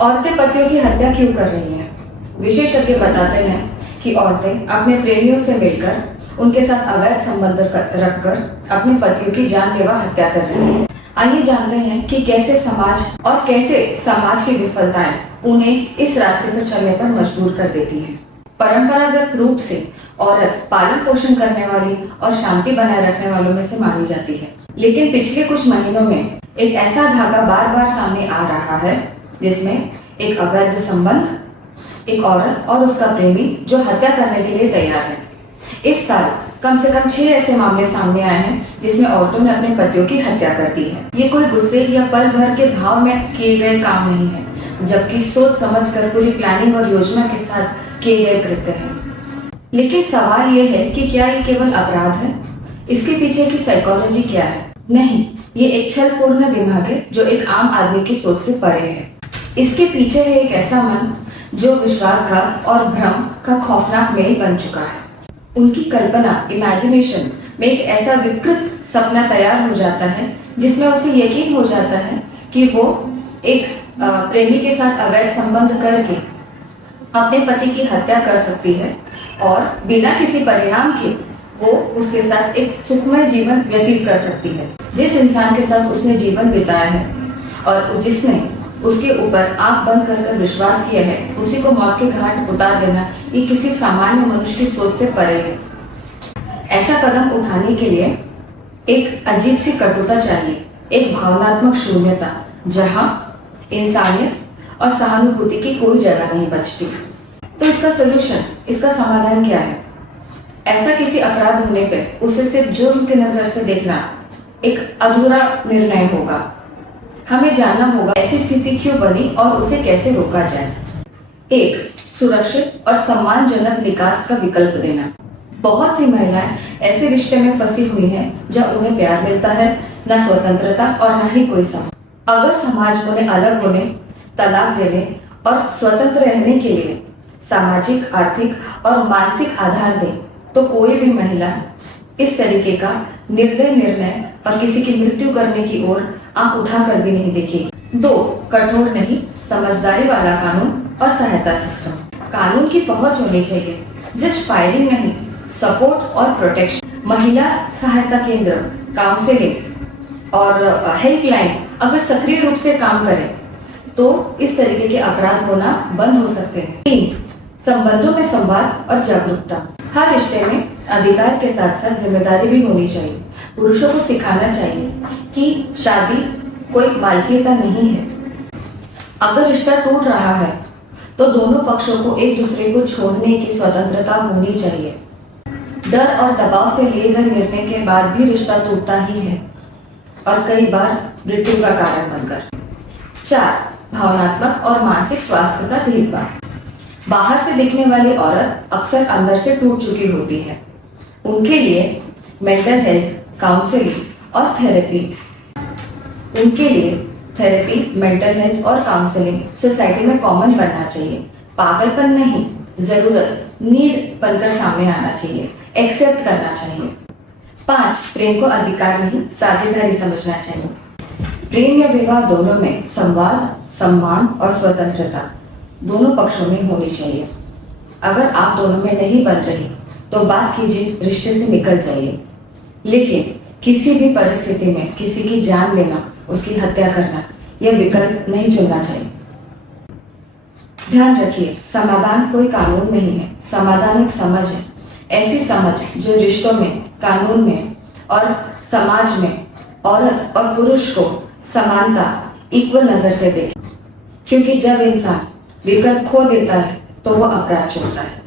औरतें पतियों की हत्या क्यों कर रही हैं? विशेषज्ञ बताते हैं कि औरतें अपने प्रेमियों से मिलकर उनके साथ अवैध संबंध रखकर अपने पतियों की जानलेवा हत्या कर रही हैं। आइए जानते हैं कि कैसे समाज की विफलताएं उन्हें इस रास्ते पर चलने पर मजबूर कर देती हैं। परंपरागत रूप से औरत पालन पोषण करने वाली और शांति बनाए रखने वालों में से मानी जाती है, लेकिन पिछले कुछ महीनों में एक ऐसा धागा बार बार सामने आ रहा है जिसमें एक अवैध संबंध, एक औरत और उसका प्रेमी जो हत्या करने के लिए तैयार है। इस साल कम से कम 6 ऐसे मामले सामने आए हैं जिसमें औरतों ने अपने पतियों की हत्या कर दी है। ये कोई गुस्से या पल भर के भाव में किए गए काम नहीं है, जबकि सोच समझकर पूरी प्लानिंग और योजना के साथ किए गए कृत्य हैं। लेकिन सवाल ये है कि क्या ये केवल अपराध है? इसके पीछे की साइकोलॉजी क्या है? नहीं, ये एक छलपूर्ण दिमाग है जो एक आम आदमी की सोच से परे है। इसके पीछे है एक ऐसा मन जो विश्वासघात और भ्रम का खौफनाक मेल बन चुका है। उनकी कल्पना, इमेजिनेशन में एक ऐसा विकृत सपना तैयार हो जाता है जिसमें उसे यकीन हो जाता है कि वो एक प्रेमी के साथ अवैध संबंध करके अपने पति की हत्या कर सकती है और बिना किसी परिणाम के वो उसके साथ एक सुखमय जीवन व्यतीत कर सकती है। जिस इंसान के साथ उसने जीवन बिताया है और जिसने उसके ऊपर आंख बंद कर विश्वास किया है, उसी को मौत के घाट उतार देना ये किसी सामान्य मनुष्य की सोच से परे है। ऐसा कदम उठाने के लिए एक अजीब सी कटुता चाहिए, एक भावनात्मक शून्यता जहां इंसानियत और सहानुभूति की कोई जगह नहीं बचती। तो इसका सोल्यूशन, इसका समाधान क्या है? ऐसा किसी अपराध होने पर उसे सिर्फ जुर्म की नजर से देखना एक अधूरा निर्णय होगा। हमें जानना होगा ऐसी स्थिति क्यों बनी और उसे कैसे रोका जाए। एक, सुरक्षित और सम्मानजनक निकास का विकल्प देना। बहुत सी महिलाएं ऐसे रिश्ते में फंसी हुई हैं जहां उन्हें प्यार मिलता है, न स्वतंत्रता और न ही कोई सम्मान। अगर समाज उन्हें अलग होने, तलाक देने और स्वतंत्र रहने के लिए सामाजिक, आर्थिक और मानसिक आधार दे तो कोई भी महिला इस तरीके का निर्णय और किसी की मृत्यु करने की ओर आंख उठाकर भी नहीं देखेगी। 2, कठोर नहीं, समझदारी वाला कानून और सहायता सिस्टम। कानून की पहुंच होनी चाहिए, जस्ट फायरिंग नहीं, सपोर्ट और प्रोटेक्शन। महिला सहायता केंद्र, काउंसलिंग और हेल्पलाइन अगर सक्रिय रूप से काम करें तो इस तरीके के अपराध होना बंद हो सकते हैं। 3, संबंधों में संवाद और जागरूकता। हर रिश्ते में अधिकार के साथ साथ जिम्मेदारी भी होनी चाहिए। पुरुषों को सिखाना चाहिए कि शादी कोई मालकियता नहीं है। अगर रिश्ता टूट रहा है तो दोनों पक्षों को एक दूसरे को छोड़ने की स्वतंत्रता होनी चाहिए। डर और दबाव से लिए गए निर्णय के बाद भी रिश्ता टूटता ही है और कई बार मृत्यु का कारण बनकर। 4, भावनात्मक और मानसिक स्वास्थ्य का भेदभाव। बाहर से दिखने वाली औरत अक्सर अंदर से टूट चुकी होती है। उनके लिए मेंटल हेल्थ, काउंसलिंग और मेंटल हेल्थ और काउंसलिंग सोसाइटी में कॉमन बनना चाहिए। पागलपन नहीं, जरूरत, नीड बनकर सामने आना चाहिए, एक्सेप्ट करना चाहिए। 5, प्रेम को अधिकार नहीं, साझेदारी समझना चाहिए। प्रेम या विवाह दोनों में संवाद, सम्मान और स्वतंत्रता दोनों पक्षों में होनी चाहिए। अगर आप दोनों में नहीं बन रही तो बात कीजिए, रिश्ते से निकल जाइए, लेकिन किसी भी परिस्थिति में किसी की जान लेना, उसकी हत्या करना यह विकल्प नहीं चुनना चाहिए। ध्यान रखिए, समाधान कोई कानून नहीं है, समाधान एक समझ है। ऐसी समझ जो रिश्तों में, कानून में और समाज में औरत और पुरुष को समानता, इक्वल नजर से देखे। क्योंकि जब इंसान विकल्प खो देता है तो वह अपराध चुनता है।